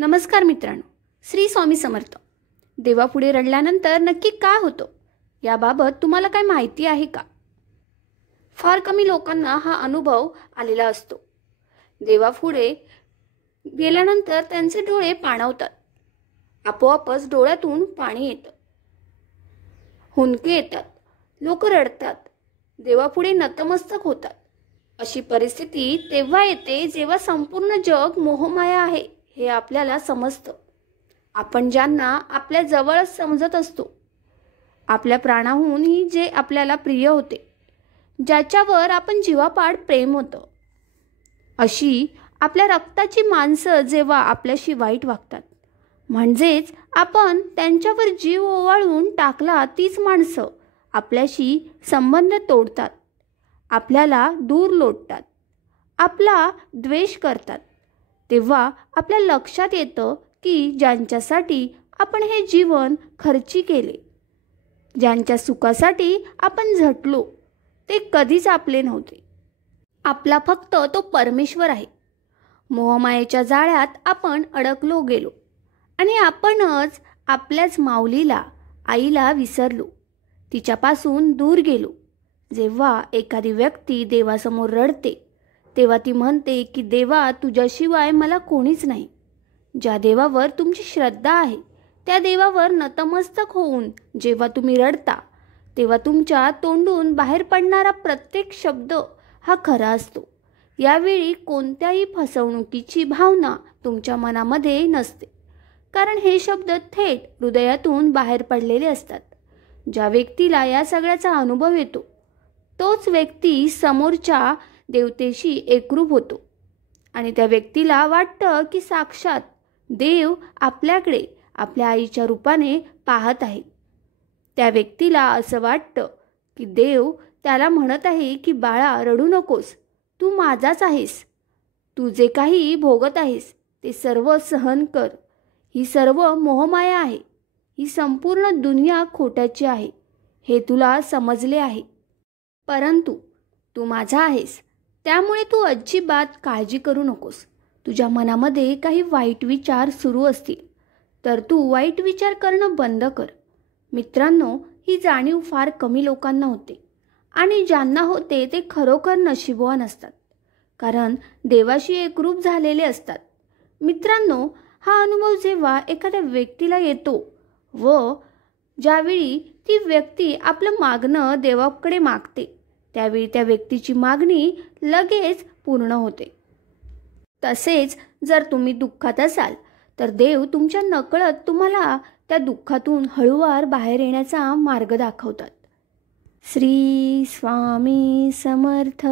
नमस्कार मित्रांनो, श्री स्वामी समर्थ. देवापुढे रडल्यानंतर नक्की काय होतं याबाबत तुम्हाला काय माहिती आहे का? फार कमी लोकांना हा अनुभव आलेला असतो. देवापुढे गेल्यानंतर त्यांचे डोळे पाणावतात. आपोआपच डोळ्यातून पाणी येतं, हुंदके येतात, लोक रडतात, देवापुढे नतमस्तक होतात. अशी परिस्थिती तेव्हा येते जेव्हा संपूर्ण जग मोहमाया आहे हे आपल्याला समजतं. आपण ज्यांना आपल्या जवळच समजत असतो, आपल्या प्राणाहूनही जे आपल्याला प्रिय होते, ज्याच्यावर आपण जीवापाड प्रेम होतं, अशी आपल्या रक्ताची माणसं जेव्हा आपल्याशी वाईट वागतात, म्हणजेच आपण त्यांच्यावर जीव ओवाळून टाकला, तीच माणसं आपल्याशी संबंध तोडतात, आपल्याला दूर लोटतात, आपला द्वेष करतात, तेव्हा आपल्या लक्षात येतं की ज्यांच्यासाठी आपण हे जीवन खर्ची केले, ज्यांच्या सुखासाठी आपण झटलो, ते कधीच आपले नव्हते. आपला फक्त तो परमेश्वर आहे. मोहमायेच्या जाळ्यात आपण अडकलो गेलो आणि आपणच आपल्याच माऊलीला, आईला विसरलो, तिच्यापासून दूर गेलो. जेव्हा एखादी व्यक्ती देवासमोर रडते तेव्हा ती म्हणते की देवा, तुझ्याशिवाय मला कोणीच नाही. ज्या देवावर तुमची श्रद्धा आहे त्या देवावर नतमस्तक होऊन जेव्हा तुम्ही रडता तेव्हा तुमच्या तोंडून बाहेर पडणारा प्रत्येक शब्द हा खरा असतो. यावेळी कोणत्याही फसवणुकीची भावना तुमच्या मनामध्ये नसते, कारण हे शब्द थेट हृदयातून बाहेर पडलेले असतात. ज्या व्यक्तीला या सगळ्याचा अनुभव येतो तोच व्यक्ती समोरच्या देवतेशी एकरूप होतो आणि त्या व्यक्तीला वाटतं की साक्षात देव आपल्याकडे आपल्या आईच्या रूपाने पाहत आहे. त्या व्यक्तीला असं वाटतं की देव त्याला म्हणत आहे की बाळा, रडू नकोस, तू माझाच आहेस, तू जे काही भोगत आहेस ते सर्व सहन कर. ही सर्व मोहमाया आहे, ही संपूर्ण दुनिया खोट्याची आहे हे तुला समजले आहे, परंतु तू माझा आहेस, त्यामुळे तू अजिबात काळजी करू नकोस. तुझ्या मनामध्ये काही वाईट विचार सुरू असतील तर तू वाईट विचार करणं बंद कर. मित्रांनो, ही जाणीव फार कमी लोकांना होते आणि ज्यांना होते ते खरोखर नशीबवान असतात, कारण देवाशी एकरूप झालेले असतात. मित्रांनो, हा अनुभव जेव्हा एखाद्या व्यक्तीला येतो व ज्यावेळी ती व्यक्ती आपलं मागणं देवाकडे मागते त्यावेळी त्या व्यक्तीची मागणी लगेच पूर्ण होते. तसेच जर तुम्ही दुःखात असाल तर देव तुमच्या नकळत तुम्हाला त्या दुःखातून हळूवार बाहेर येण्याचा मार्ग दाखवतात. श्री स्वामी समर्थ.